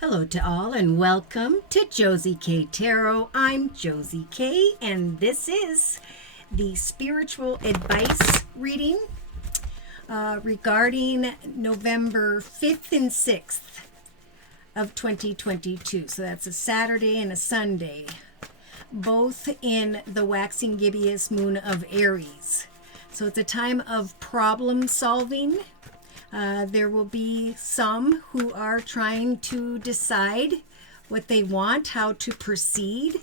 Hello to all and welcome to Josie K Tarot. I'm Josie K and this is the spiritual advice reading regarding November 5th and 6th of 2022. So that's a Saturday and a Sunday, both in the waxing gibbous moon of Aries. So it's a time of problem solving. There will be some who are trying to decide what they want, how to proceed.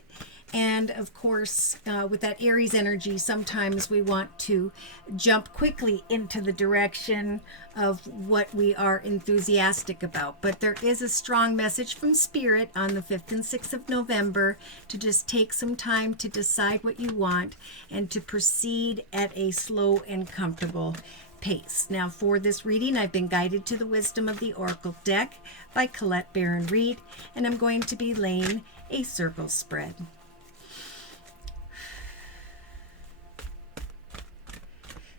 And of course, with that Aries energy, sometimes we want to jump quickly into the direction of what we are enthusiastic about. But there is a strong message from Spirit on the 5th and 6th of November to just take some time to decide what you want and to proceed at a slow and comfortable pace. Now, for this reading, I've been guided to the wisdom of the Oracle deck by Colette Baron Reed, and I'm going to be laying a circle spread.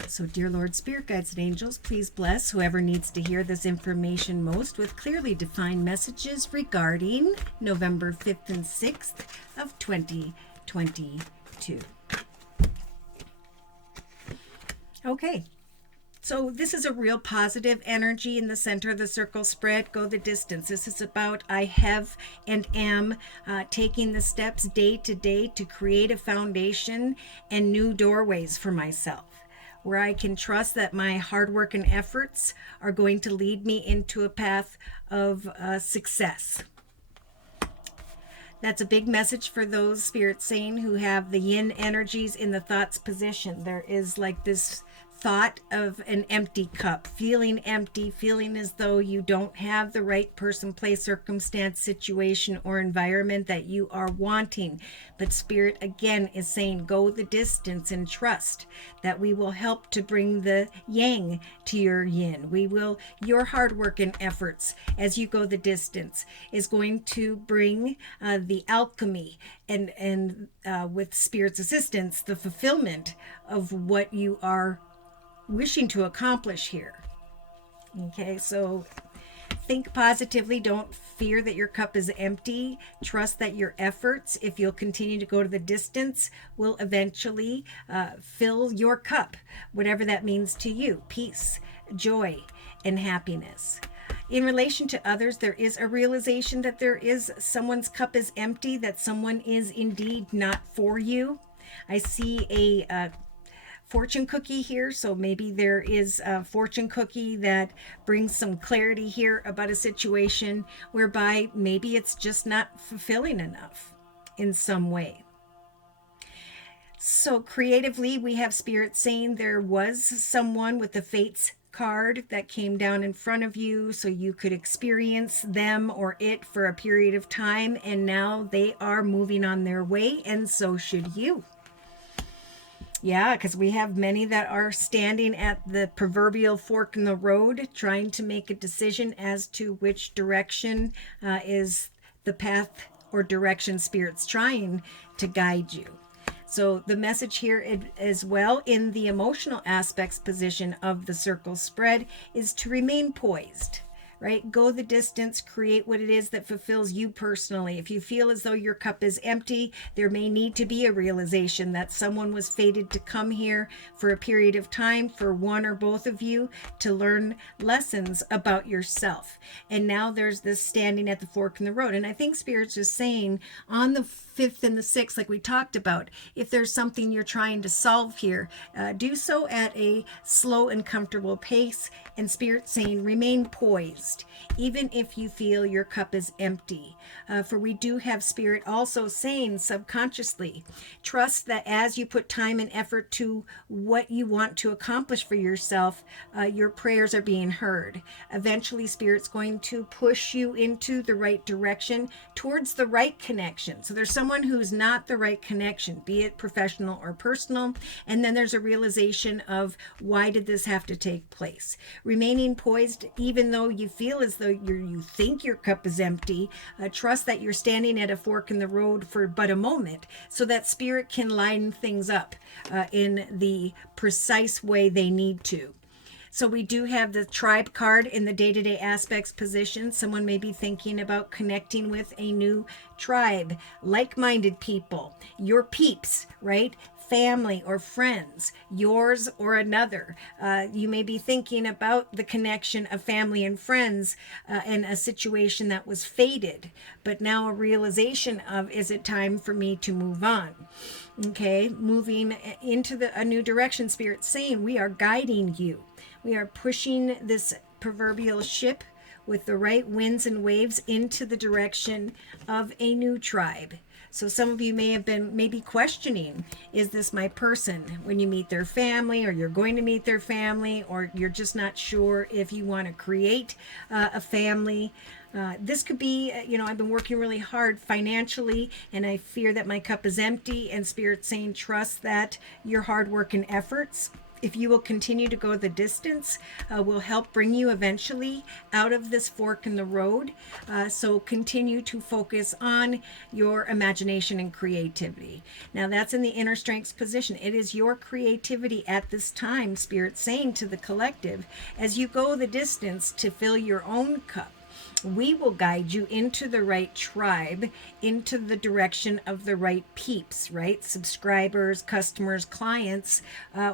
So, dear Lord, Spirit Guides and Angels, please bless whoever needs to hear this information most with clearly defined messages regarding November 5th and 6th of 2022. Okay. So this is a real positive energy in the center of the circle spread. Go the distance. This is about I have and am taking the steps day to day to create a foundation and new doorways for myself, where I can trust that my hard work and efforts are going to lead me into a path of success. That's a big message for those spirits saying who have the yin energies in the thoughts position. There is like this thought of an empty cup, feeling empty, feeling as though you don't have the right person, place, circumstance, situation, or environment that you are wanting. But Spirit again is saying go the distance and trust that we will help to bring the yang to your yin. Your hard work and efforts as you go the distance is going to bring the alchemy and with Spirit's assistance, the fulfillment of what you are wishing to accomplish here. Okay, so think positively. Don't fear that your cup is empty. Trust that your efforts, if you'll continue to go to the distance, will eventually fill your cup, whatever that means to you. Peace, joy, and happiness. In relation to others, there is a realization that there is someone's cup is empty, that someone is indeed not for you. I see a fortune cookie here, so maybe there is a fortune cookie that brings some clarity here about a situation whereby maybe it's just not fulfilling enough in some way. So creatively, we have Spirit saying there was someone with the Fates card that came down in front of you so you could experience them or it for a period of time, and now they are moving on their way, and so should you. Yeah, because we have many that are standing at the proverbial fork in the road trying to make a decision as to which direction is the path or direction Spirit's trying to guide you. So the message here as well in the emotional aspects position of the circle spread is to remain poised. Right? Go the distance, create what it is that fulfills you personally. If you feel as though your cup is empty, there may need to be a realization that someone was fated to come here for a period of time for one or both of you to learn lessons about yourself. And now there's this standing at the fork in the road. And I think Spirit's just saying on the 5th and the 6th, like we talked about, if there's something you're trying to solve here, do so at a slow and comfortable pace. And Spirit saying remain poised, even if you feel your cup is empty. For we do have Spirit also saying subconsciously, trust that as you put time and effort to what you want to accomplish for yourself, your prayers are being heard. Eventually, Spirit's going to push you into the right direction towards the right connection. So there's someone who's not the right connection, be it professional or personal. And then there's a realization of why did this have to take place? Remaining poised, even though you feel as though you think your cup is empty, trust that you're standing at a fork in the road for but a moment so that Spirit can line things up in the precise way they need to. So we do have the tribe card in the day-to-day aspects position. Someone may be thinking about connecting with a new tribe, like-minded people, your peeps, right? Family or friends, yours or another. You may be thinking about the connection of family and friends in a situation that was fated, but now a realization of, is it time for me to move on? Okay, moving into a new direction. Spirit saying we are guiding you. We are pushing this proverbial ship with the right winds and waves into the direction of a new tribe. So some of you may have been maybe questioning, is this my person? When you meet their family, or you're going to meet their family, or you're just not sure if you want to create a family. This could be, I've been working really hard financially, and I fear that my cup is empty, and Spirit saying, trust that your hard work and efforts, if you will continue to go the distance, will help bring you eventually out of this fork in the road. So continue to focus on your imagination and creativity. Now that's in the inner strengths position. It is your creativity at this time, Spirit saying to the collective, as you go the distance to fill your own cup, we will guide you into the right tribe, into the direction of the right peeps, right? Subscribers, customers, clients,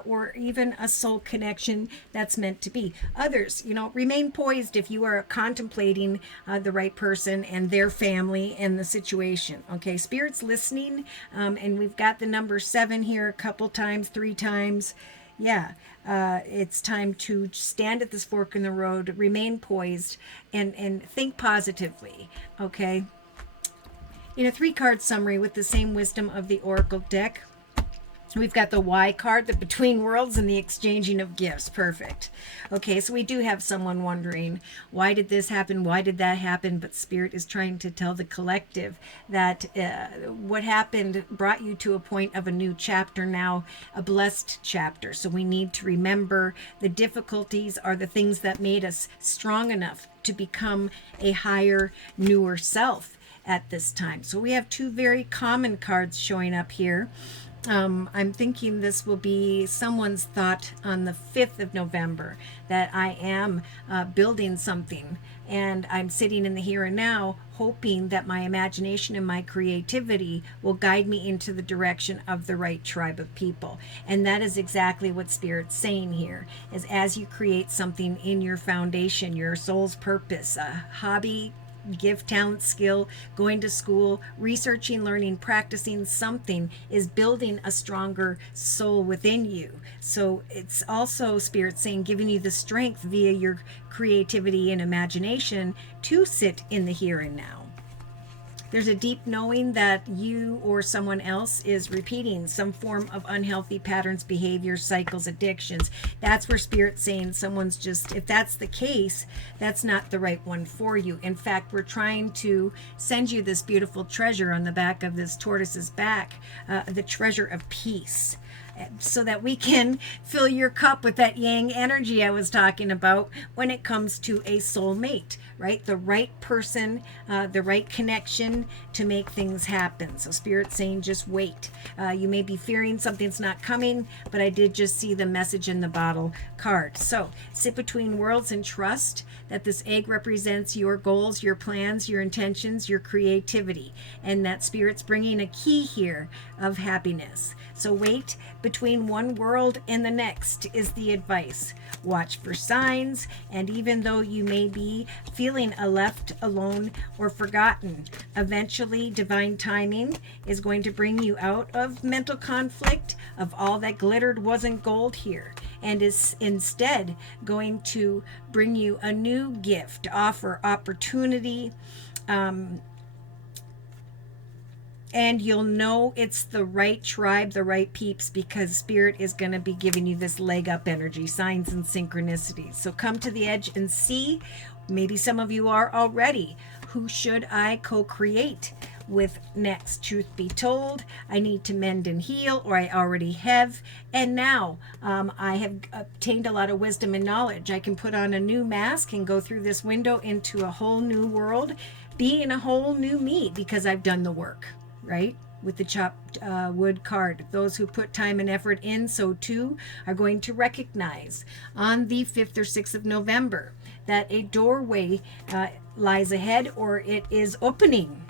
or even a soul connection that's meant to be. Others, remain poised if you are contemplating the right person and their family and the situation. Okay, Spirit's listening, and we've got the number 7 here a couple times, 3 times. Yeah, it's time to stand at this fork in the road, remain poised, and think positively, okay? In a 3-card summary with the same wisdom of the Oracle deck, we've got the Y card, the between worlds, and the exchanging of gifts. Perfect. Okay, so we do have someone wondering, why did this happen? Why did that happen? But Spirit is trying to tell the collective that what happened brought you to a point of a new chapter now, a blessed chapter. So we need to remember the difficulties are the things that made us strong enough to become a higher, newer self at this time. So we have 2 very common cards showing up here. I'm thinking this will be someone's thought on the 5th of November, that I am building something, and I'm sitting in the here and now hoping that my imagination and my creativity will guide me into the direction of the right tribe of people. And that is exactly what Spirit's saying here, is as you create something in your foundation, your soul's purpose, a hobby, gift, talent, skill, going to school, researching, learning, practicing something is building a stronger soul within you. So it's also Spirit saying, giving you the strength via your creativity and imagination to sit in the here and now. There's a deep knowing that you or someone else is repeating some form of unhealthy patterns, behaviors, cycles, addictions. That's where Spirit's saying someone's just, if that's the case, that's not the right one for you. In fact, we're trying to send you this beautiful treasure on the back of this tortoise's back, the treasure of peace, so that we can fill your cup with that yang energy I was talking about when it comes to a soulmate, right? The right person, the right connection to make things happen. So Spirit's saying just wait. You may be fearing something's not coming, but I did just see the message in the bottle card. So sit between worlds and trust that this egg represents your goals, your plans, your intentions, your creativity, and that Spirit's bringing a key here of happiness. So wait between one world and the next is the advice. Watch for signs, and even though you may be feeling left alone or forgotten, eventually divine timing is going to bring you out of mental conflict, of all that glittered wasn't gold here, and is instead going to bring you a new gift, offer, opportunity, and you'll know it's the right tribe, the right peeps, because Spirit is going to be giving you this leg up energy, signs and synchronicities. So come to the edge and see. Maybe some of you are already. Who should I co-create with next? Truth be told, I need to mend and heal, or I already have. And now I have obtained a lot of wisdom and knowledge. I can put on a new mask and go through this window into a whole new world, being a whole new me, because I've done the work. Right? with the chopped wood card. Those who put time and effort in, so too, are going to recognize on the 5th or 6th of November that a doorway lies ahead, or it is opening.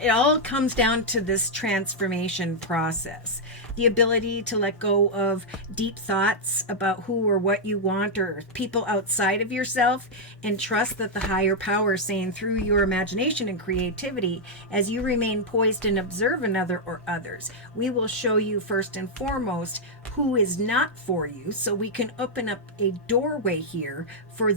It all comes down to this transformation process. The ability to let go of deep thoughts about who or what you want or people outside of yourself, and trust that the higher power is saying through your imagination and creativity, as you remain poised and observe another or others, we will show you first and foremost who is not for you, so we can open up a doorway here for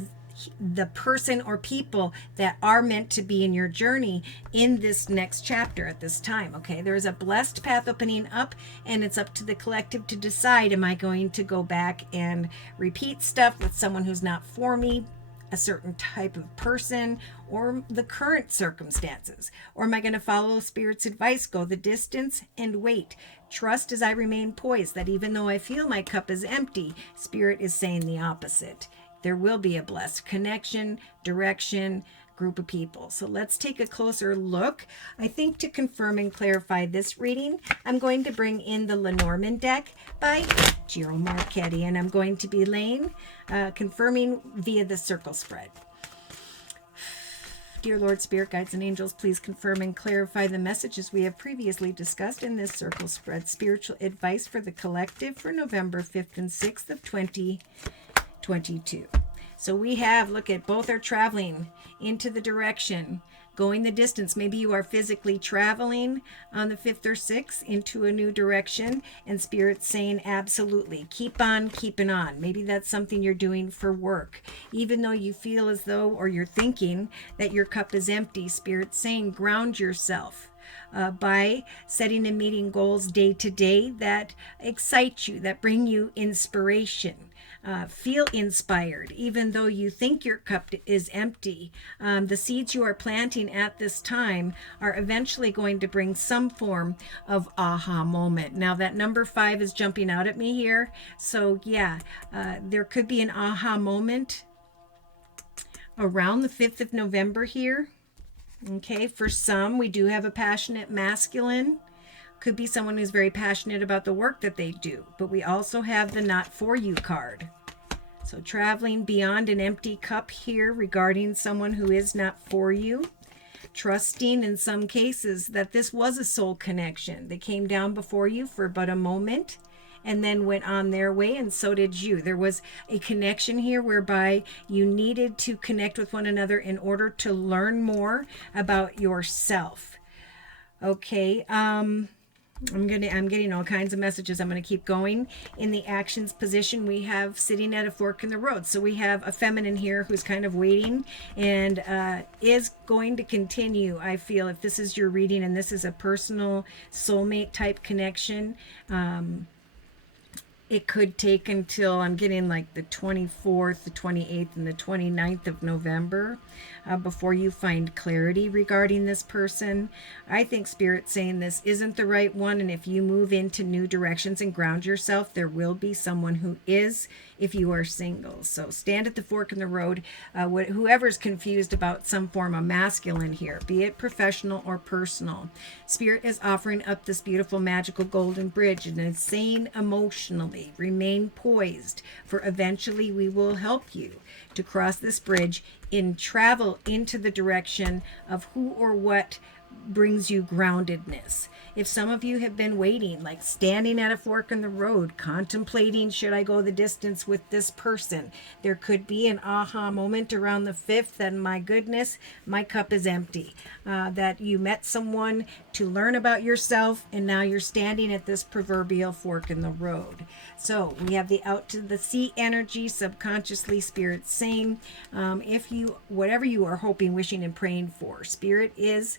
the person or people that are meant to be in your journey in this next chapter at this time. Okay, there is a blessed path opening up, and it's up to the collective to decide, am I going to go back and repeat stuff with someone who's not for me, a certain type of person, or the current circumstances? Or am I going to follow Spirit's advice, go the distance, and wait? Trust as I remain poised that even though I feel my cup is empty, Spirit is saying the opposite. There will be a blessed connection, direction, group of people. So let's take a closer look. I think to confirm and clarify this reading, I'm going to bring in the Lenormand deck by Giro Marchetti, and I'm going to be laying, confirming via the circle spread. Dear Lord, Spirit, Guides, and Angels, please confirm and clarify the messages we have previously discussed in this circle spread. Spiritual advice for the collective for November 5th and 6th of 2022. So we have, look at, both are traveling into the direction, going the distance. Maybe you are physically traveling on the 5th or 6th into a new direction, and Spirit's saying absolutely keep on keeping on. Maybe that's something you're doing for work, even though you feel as though, or you're thinking that your cup is empty. Spirit's saying ground yourself by setting and meeting goals day to day that excite you, that bring you inspiration. Feel inspired, even though you think your cup is empty. The seeds you are planting at this time are eventually going to bring some form of aha moment. Now that number 5 is jumping out at me here. So yeah, there could be an aha moment around the 5th of November here. Okay, for some, we do have a passionate masculine. Could be someone who's very passionate about the work that they do, but we also have the not for you card. So traveling beyond an empty cup here regarding someone who is not for you. Trusting in some cases that this was a soul connection. They came down before you for but a moment and then went on their way, and so did you. There was a connection here whereby you needed to connect with one another in order to learn more about yourself. Okay, I'm getting all kinds of messages. I'm going to keep going. In the actions position, we have sitting at a fork in the road. So we have a feminine here who's kind of waiting and is going to continue. I feel if this is your reading and this is a personal soulmate type connection, it could take until, I'm getting like the 24th, the 28th, and the 29th of November before you find clarity regarding this person. I think Spirit's saying this isn't the right one, and if you move into new directions and ground yourself, there will be someone who is, if you are single. So stand at the fork in the road. Whoever's confused about some form of masculine here, be it professional or personal, Spirit is offering up this beautiful magical golden bridge and is saying emotionally, remain poised, for eventually we will help you to cross this bridge in travel into the direction of who or what brings you groundedness. If some of you have been waiting, like standing at a fork in the road, contemplating, should I go the distance with this person? There could be an aha moment around the 5th, and my goodness, my cup is empty. That you met someone to learn about yourself, and now you're standing at this proverbial fork in the road. So we have the out to the sea energy, subconsciously Spirit saying, whatever you are hoping, wishing, and praying for, Spirit is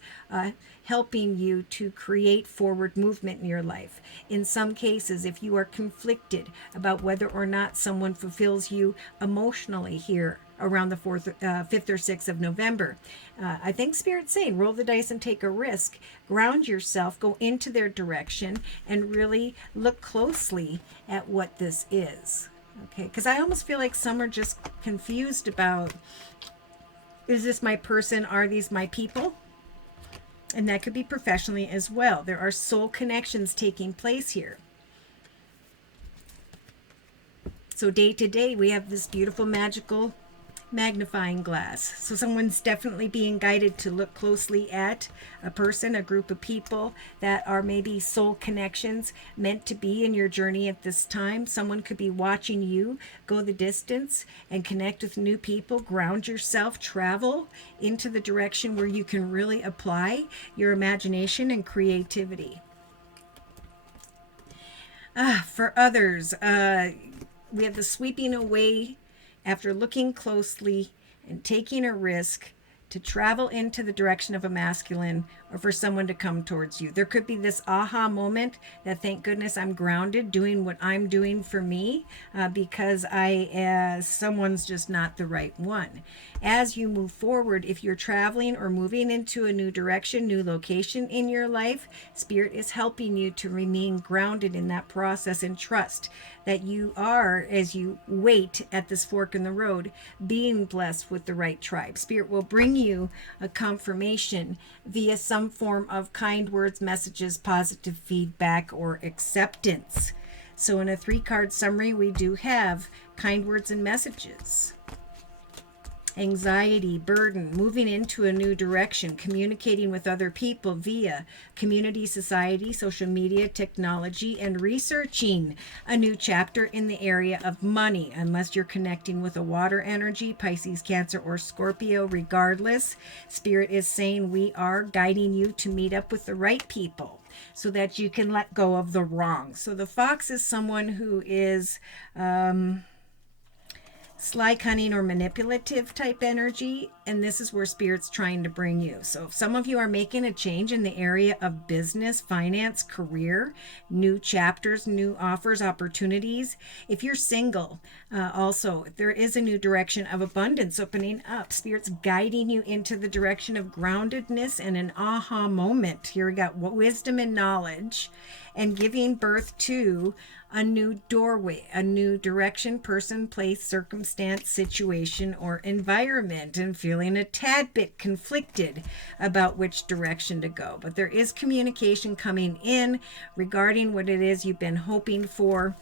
helping you to create forward movement in your life. In some cases, if you are conflicted about whether or not someone fulfills you emotionally here around the 5th or 6th of November, I think Spirit's saying roll the dice and take a risk, ground yourself, go into their direction, and really look closely at what this is. Okay, because I almost feel like some are just confused about, is this my person? Are these my people? And that could be professionally as well. There are soul connections taking place here. So day to day, we have this beautiful magical magnifying glass. So someone's definitely being guided to look closely at a person, a group of people that are maybe soul connections meant to be in your journey at this time. Someone could be watching you go the distance and connect with new people, ground yourself, travel into the direction where you can really apply your imagination and creativity. For others, we have the sweeping away after looking closely and taking a risk to travel into the direction of a masculine, or for someone to come towards you. There could be this aha moment that, thank goodness I'm grounded doing what I'm doing for me, because someone's just not the right one. As you move forward, if you're traveling or moving into a new direction, new location in your life, Spirit is helping you to remain grounded in that process and trust that you are, as you wait at this fork in the road, being blessed with the right tribe. Spirit will bring you a confirmation via some form of kind words, messages, positive feedback, or acceptance. So in a 3-card summary, we do have kind words and messages. Anxiety, burden, moving into a new direction, communicating with other people via community, society, social media, technology, and researching a new chapter in the area of money, unless you're connecting with a water energy, Pisces, Cancer, or Scorpio. Regardless, Spirit is saying we are guiding you to meet up with the right people so that you can let go of the wrong. So the fox is someone who is sly, cunning, or manipulative type energy, and this is where Spirit's trying to bring you. So if some of you are making a change in the area of business, finance, career, new chapters, new offers, opportunities. If you're single, also there is a new direction of abundance opening up. Spirit's guiding you into the direction of groundedness and an aha moment. Here we got wisdom and knowledge, and giving birth to a new doorway, a new direction, person, place, circumstance, situation, or environment, and feeling a tad bit conflicted about which direction to go. But there is communication coming in regarding what it is you've been hoping for.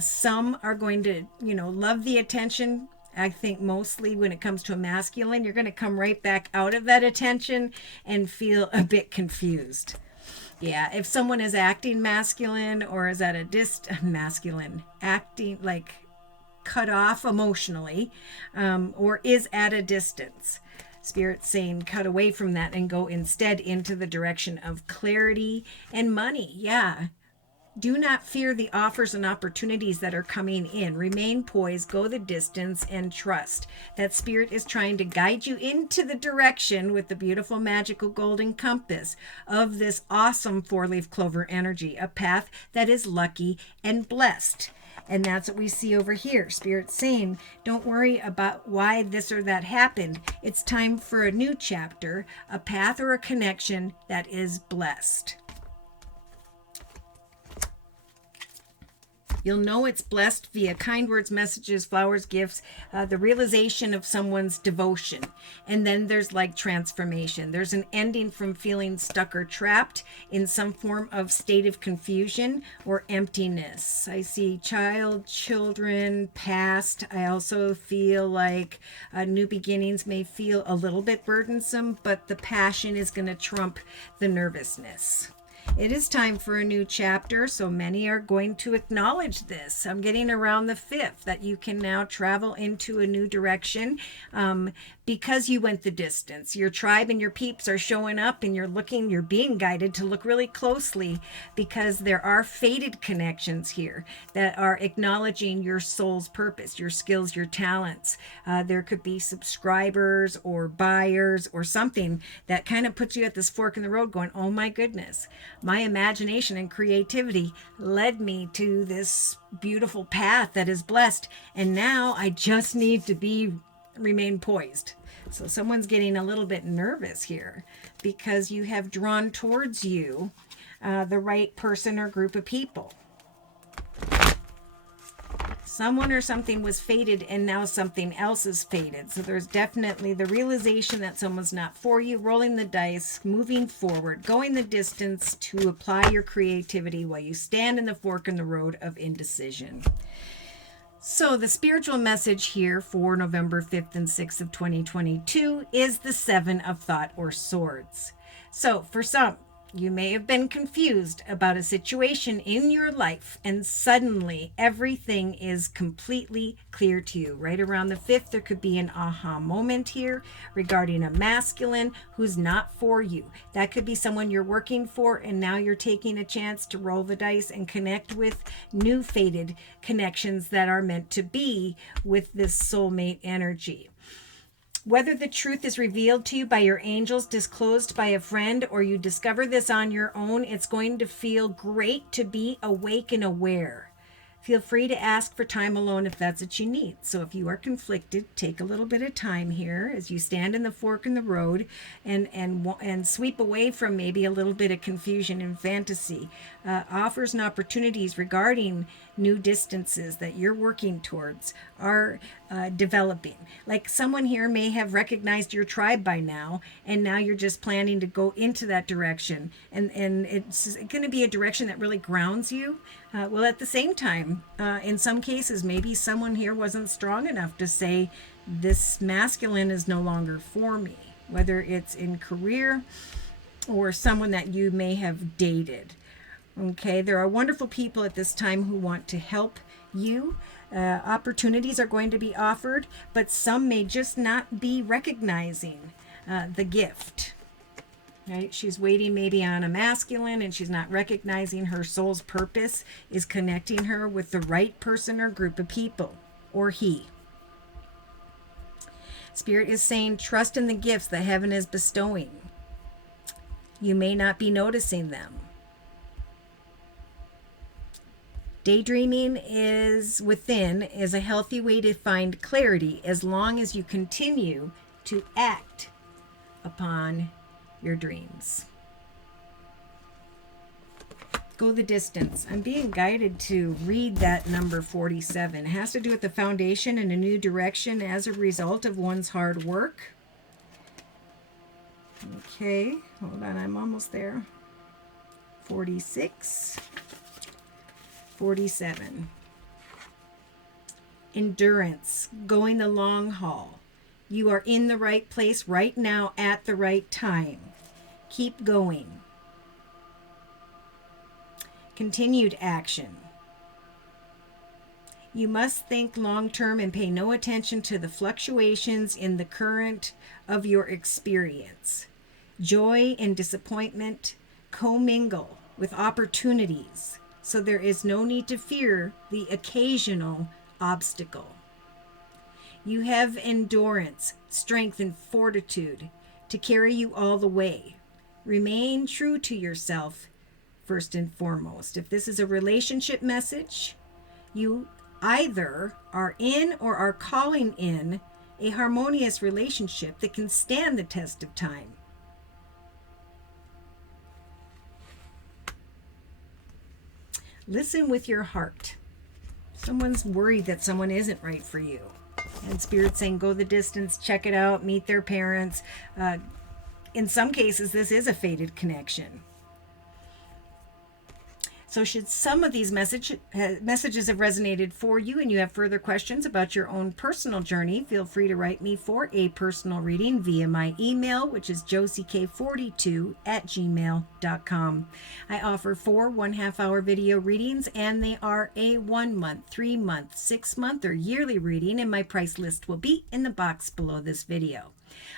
Some are going to, love the attention. I think mostly when it comes to a masculine, you're going to come right back out of that attention and feel a bit confused. Yeah, if someone is acting masculine or is at a masculine, acting like cut off emotionally, or is at a distance, Spirit's saying cut away from that and go instead into the direction of clarity and money. Yeah. Do not fear the offers and opportunities that are coming in. Remain poised, go the distance, and trust that Spirit is trying to guide you into the direction with the beautiful, magical golden compass of this awesome 4-leaf clover energy, a path that is lucky and blessed. And that's what we see over here. Spirit's saying, don't worry about why this or that happened. It's time for a new chapter, a path or a connection that is blessed. You'll know it's blessed via kind words, messages, flowers, gifts, the realization of someone's devotion. And then there's like transformation. There's an ending from feeling stuck or trapped in some form of state of confusion or emptiness. I see children, past. I also feel like new beginnings may feel a little bit burdensome, but the passion is going to trump the nervousness. It is time for a new chapter, so many are going to acknowledge this. I'm getting around the 5th that you can now travel into a new direction because you went the distance. Your tribe and your peeps are showing up, and you're being guided to look really closely because there are fated connections here that are acknowledging your soul's purpose, your skills, your talents. There could be subscribers or buyers or something that kind of puts you at this fork in the road going, oh my goodness, my imagination and creativity led me to this beautiful path that is blessed, and now I just need to remain poised. So someone's getting a little bit nervous here because you have drawn towards you the right person or group of people. Someone or something was fated and now something else is fated. So there's definitely the realization that someone's not for you, rolling the dice, moving forward, going the distance to apply your creativity while you stand in the fork in the road of indecision. So the spiritual message here for November 5th and 6th of 2022 is the Seven of Thought or Swords. So for some, you may have been confused about a situation in your life, and suddenly everything is completely clear to you. Right around the 5th, there could be an aha moment here regarding a masculine who's not for you. That could be someone you're working for, and now you're taking a chance to roll the dice and connect with new fated connections that are meant to be with this soulmate energy. Whether the truth is revealed to you by your angels, disclosed by a friend, or you discover this on your own, it's going to feel great to be awake and aware. Feel free to ask for time alone if that's what you need. So if you are conflicted, take a little bit of time here as you stand in the fork in the road and sweep away from maybe a little bit of confusion and fantasy. Offers and opportunities regarding new distances that you're working towards are developing. Like someone here may have recognized your tribe by now, and now you're just planning to go into that direction. And it's going to be a direction that really grounds you. Well, at the same time, in some cases, maybe someone here wasn't strong enough to say, this masculine is no longer for me, whether it's in career or someone that you may have dated. Okay, there are wonderful people at this time who want to help you. Opportunities are going to be offered, but some may just not be recognizing the gift. Right? She's waiting maybe on a masculine and she's not recognizing her soul's purpose is connecting her with the right person or group of people, or he. Spirit is saying, trust in the gifts that heaven is bestowing. You may not be noticing them. Daydreaming is a healthy way to find clarity as long as you continue to act upon your dreams. Go the distance. I'm being guided to read that number 47. It has to do with the foundation and a new direction as a result of one's hard work. Okay, hold on, I'm almost there. 46. 47. Endurance, going the long haul. You are in the right place right now at the right time. Keep going. Continued action. You must think long term and pay no attention to the fluctuations in the current of your experience. Joy and disappointment commingle with opportunities, so there is no need to fear the occasional obstacle. You have endurance, strength, and fortitude to carry you all the way. Remain true to yourself first and foremost. If this is a relationship message, you either are in or are calling in a harmonious relationship that can stand the test of time. Listen with your heart. Someone's worried that someone isn't right for you. And Spirit's saying, go the distance, check it out, meet their parents. In some cases, this is a fated connection. So should some of these messages have resonated for you and you have further questions about your own personal journey, feel free to write me for a personal reading via my email, which is josiek42@gmail.com. I offer 4 1/2-hour video readings, and they are a 1 month, 3 month, 6 month, or yearly reading, and my price list will be in the box below this video,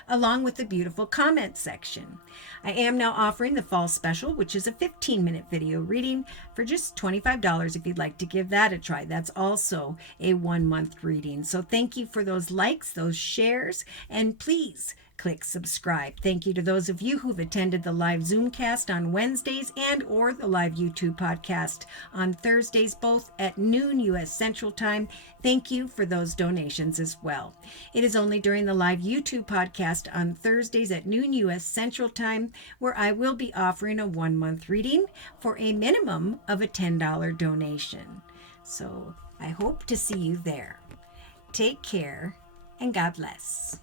along with the beautiful comment section. I am now offering the fall special, which is a 15-minute video reading for just $25 if you'd like to give that a try. That's also a 1-month reading. So thank you for those likes, those shares, and please click subscribe. Thank you to those of you who've attended the live Zoomcast on Wednesdays and or the live YouTube podcast on Thursdays, both at noon U.S. Central Time. Thank you for those donations as well. It is only during the live YouTube podcast on Thursdays at noon U.S. Central Time where I will be offering a 1-month reading for a minimum of a $10 donation. So I hope to see you there. Take care and God bless.